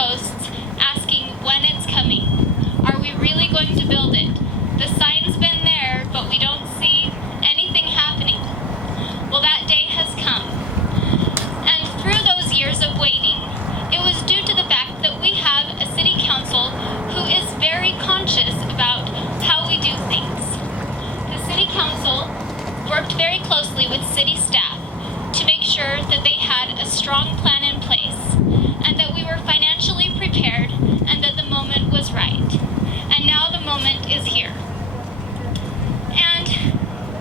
posts asking when it's coming. Are we really going to build it? The sign's been there, but we don't see anything happening. Well, that day has come. And through those years of waiting, it was due to the fact that we have a city council who is very conscious about how we do things. The city council worked very closely with city staff to make sure that they had a strong plan in place and that we were financially prepared and that the moment was right. And now the moment is here. And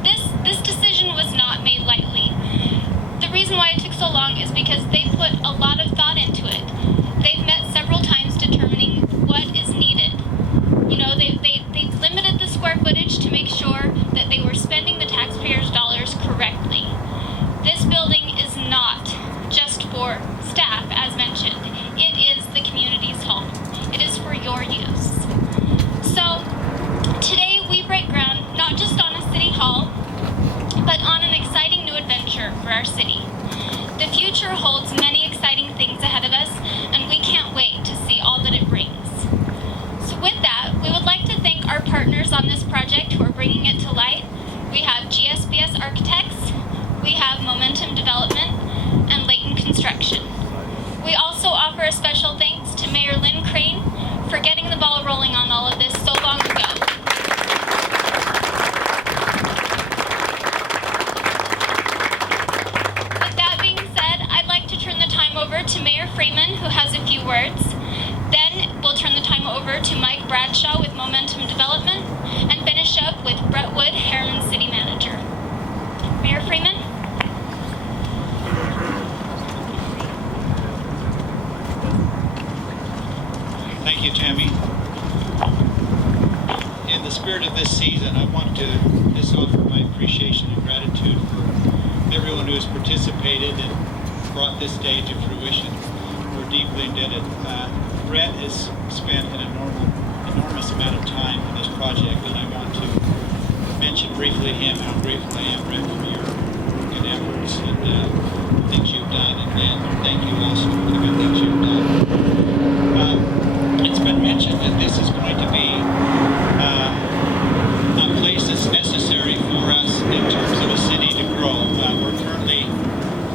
this decision was not made lightly. The reason why it took so long is because they put a lot of thought into it. They've met several times determining what is needed. You know, they limited the square footage to make sure that they were spending the taxpayers' dollars correctly. This building is not just for staff, as mentioned. It is the community's home. It is for your use. So today we break ground not just on a city hall, but on an exciting new adventure for our city. The future holds many exciting things ahead of us, and we can't wait to see all that it brings. So with that, we would like to thank our partners on this project who are bringing it to light. We have GSBS Architects, we have Momentum Development, and Layton Construction. We also offer a special thanks to Mayor Lynn Crane for getting the ball rolling on all of this so long ago. With that being said, I'd like to turn the time over to Mayor Freeman, who has a few words. Then we'll turn the time over to Mike Bradshaw with Momentum Development, and finish up with Brett Wood, Herriman City Manager. Mayor Freeman? Thank you, Tammy. In the spirit of this season, I want to just offer my appreciation and gratitude for everyone who has participated and brought this day to fruition. We're deeply indebted. Brett has spent an enormous amount of time on this project, and I want to mention briefly him, how grateful I am, Brett, for your good efforts and things you've done. And Lynn, thank you also for the good things you've done. It's been mentioned that this is going to be a place that's necessary for us in terms of a city to grow. We're currently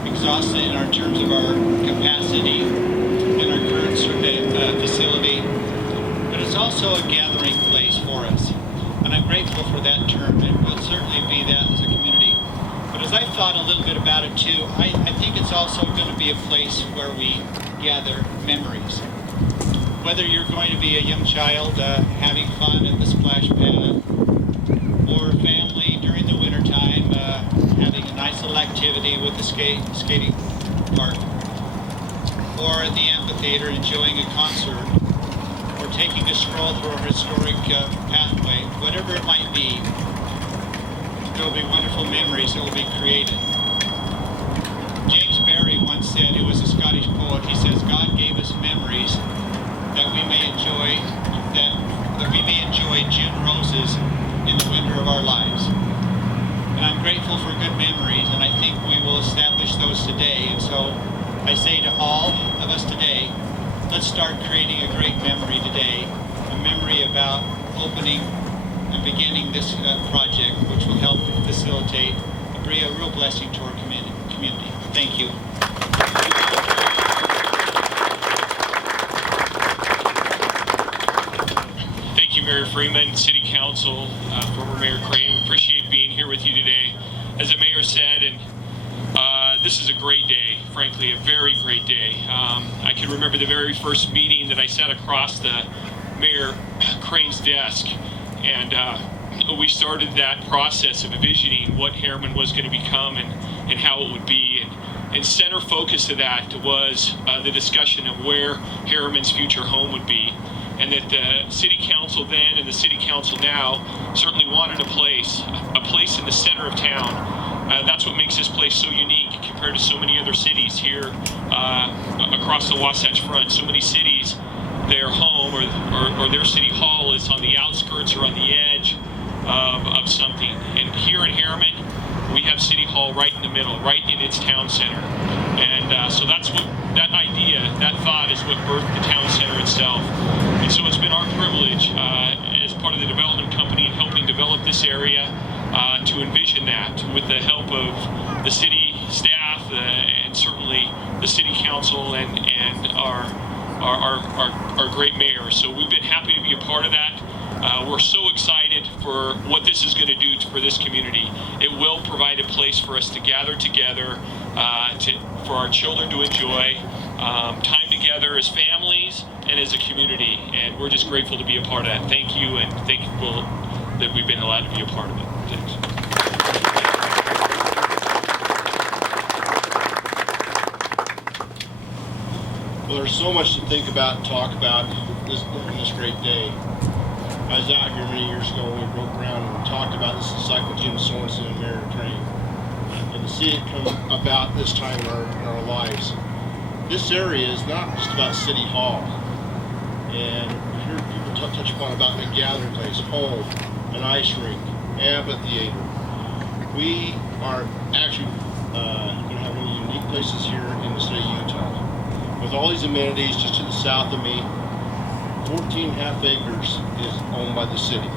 exhausted in our terms of our capacity in our current facility, but it's also a gathering place for us. And I'm grateful for that term, and we'll certainly be that as a community. But as I thought a little bit about it too, I think it's also going to be a place where we gather memories. Whether you're going to be a young child having fun at the splash pad, or a family during the wintertime having a nice little activity with the skating park, or at the amphitheater enjoying a concert, or taking a stroll through a historic pathway, whatever it might be, there will be wonderful memories that will be created. James Barrie once said, he was a Scottish poet, he says, God gave us memories that we may enjoy June roses in the winter of our lives. And I'm grateful for good memories, and I think we will establish those today. And so I say to all of us today, let's start creating a great memory today, a memory about opening and beginning this project, which will help facilitate and be a real blessing to our community. Thank you. Thank you, Mayor Freeman, City Council, former Mayor Crane. We appreciate being here with you today. As the Mayor said, and this is a great day, frankly, a very great day. I can remember the very first meeting that I sat across the Mayor Crane's desk, and we started that process of envisioning what Herriman was going to become and how it would be. And center focus of that was the discussion of where Herriman's future home would be. And that the City Council then and the City Council now certainly wanted a place in the center of town. That's what makes this place so unique compared to so many other cities here across the Wasatch Front. So many cities, their home or their city hall is on the outskirts or on the edge of something. And here in Herriman, we have City Hall right in the middle, right in its town center. And And so that's what that idea, that thought is what birthed the town center itself. And so it's been our privilege as part of the development company helping develop this area to envision that with the help of the city staff and certainly the city council and our great mayor. So we've been happy to be a part of that. We're so excited for what this is going to do for this community. It will provide a place for us to gather together, for our children to enjoy time together as families and as a community. And we're just grateful to be a part of that. Thank you, and thankful that we've been allowed to be a part of it. Thanks. Well, there's so much to think about and talk about on this great day. I was out here many years ago when we broke ground and talked about this cycle, Jim Sorensen and Mary Crane. And to see it come about this time in our lives. This area is not just about City Hall. And we hear people touch upon about a gathering place, home, an ice rink, amphitheater. We are actually going to have one of the unique places here in the state of Utah. With all these amenities just to the south of me, 14.5 acres is owned by the city.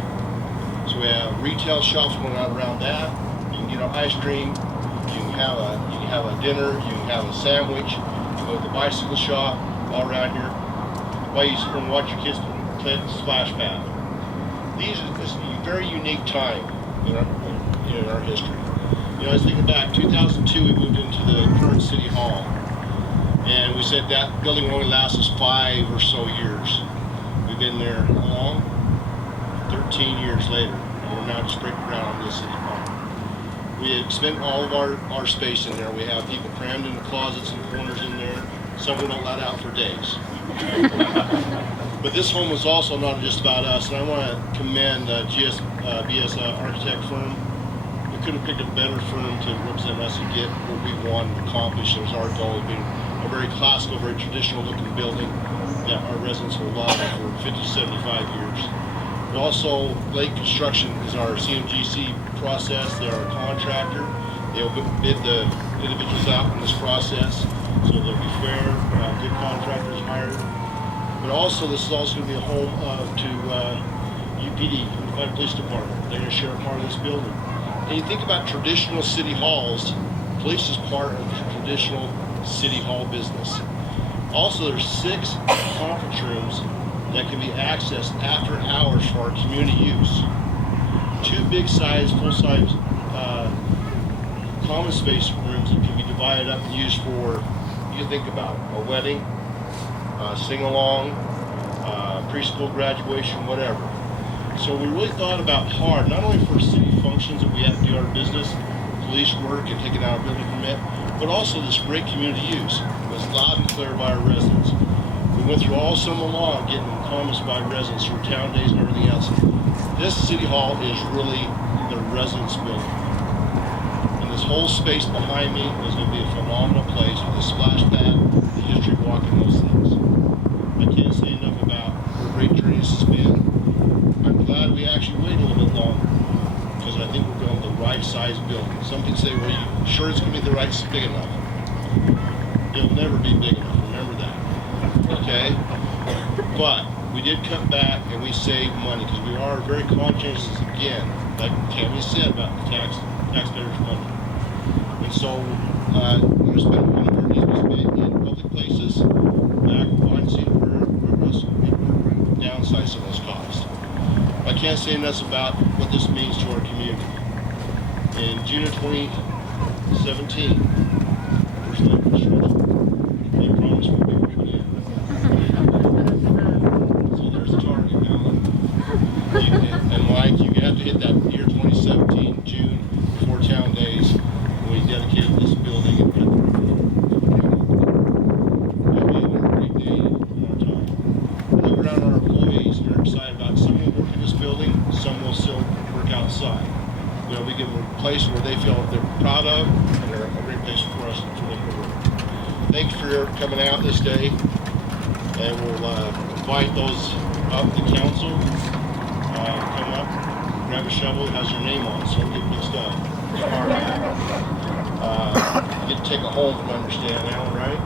So we have retail shops going out around that. You can get an ice cream, you can have a dinner, you can have a sandwich, you can go to the bicycle shop all around here. While you sit and watch your kids play at the splash pad. This is a very unique time in our history. You know, I was thinking back, 2002 we moved into the current City Hall. And we said that building will only last us 5 or so years. We've been there how long? 13 years later. And we're now just breaking ground on this City Hall. We have spent all of our space in there. We have people crammed in the closets and corners in there. Some we don't let out for days. But this home was also not just about us. And I want to commend BS architect firm. We couldn't have picked a better firm to represent us and get what we wanted accomplished. It was our goal of being a very classical, very traditional looking building that our residents will love for 50 to 75 years. But also, Lake Construction is our CMGC process. They're our contractor. They'll bid the individuals out in this process, so they'll be fair, good contractors hired. But also, this is also going to be a home to UPD, Unified Police Department. They're going to share a part of this building. And you think about traditional city halls, police is part of the traditional city hall business. Also, there's 6 conference rooms that can be accessed after hours for our community use. 2 big size, full size common space rooms that can be divided up and used for, you can think about a wedding, sing along, preschool graduation, whatever. So we really thought about hard, not only for city functions that we have to do our business, police work and taking out a building permit, but also this great community use. It was loud and clear by our residents. We went through all summer long getting comments by residents through town days and everything else. This city hall is really the residents' building. And this whole space behind me is going to be a phenomenal place with a splash pad, the history walk, and those things. I can't say enough about what a great journey this has been. I'm glad we actually waited a little bit longer, because I think we're building the right size building. Some people say, well, you sure it's going to be the right big enough? It'll never be big enough, remember that. Okay? But we did cut back and we saved money, because we are very conscious, again, like Tammy said, about the taxpayers' money. And so we're going to spend money where it needs to be spent in public places, back behind the scene where we downsize some of those costs. I can't say enough about what this means to our community. In June of 2017, first Lake Construction, they promised what we would put in. So there's the target, Alan. And Mike, you have to hit that year 2017, June, before town days, when we dedicated this building and got the it'll be a great day in our time. We look around our employees and are excited about some will work in this building, some will still work outside. You know, we give them a place where they feel they're proud of, and they're a great place for us for them to work. Thanks for coming out this day, and we'll invite those up to council. Come up, grab a shovel, it has your name on, so don't get mixed up. You get to take it home and understand Alan, right?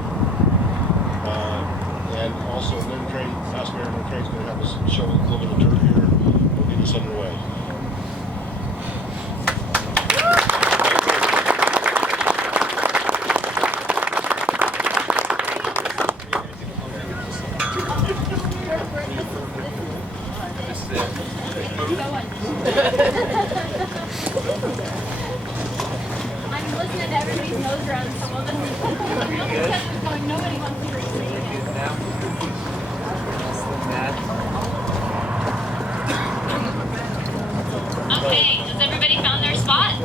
And also Lynn Crane, Past Mayor Lynn Crane's going to help us show a little bit of dirt here. We'll get this underway. I'm listening to everybody's nose around, so we'll just going, nobody wants to receive it. Okay, has everybody found their spot?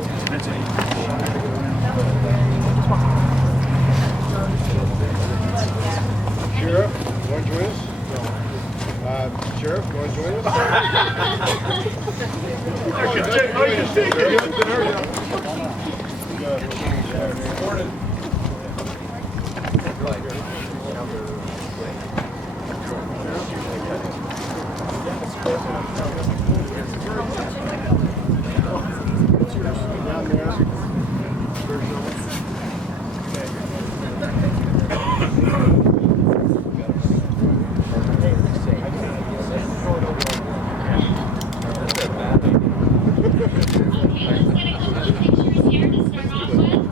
Sheriff, you want to join us? Sheriff, you want to join us? Okay, let's get a couple of pictures here to start off with.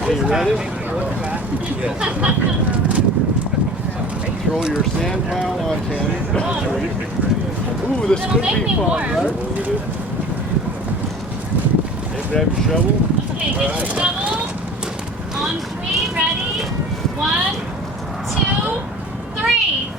Okay, you ready? Throw your sand pile on 10. Ooh, this It'll could make be me fun, warm. right? Hey, grab your shovel. Okay, get your shovel. On 3, ready? 1, 2, 3.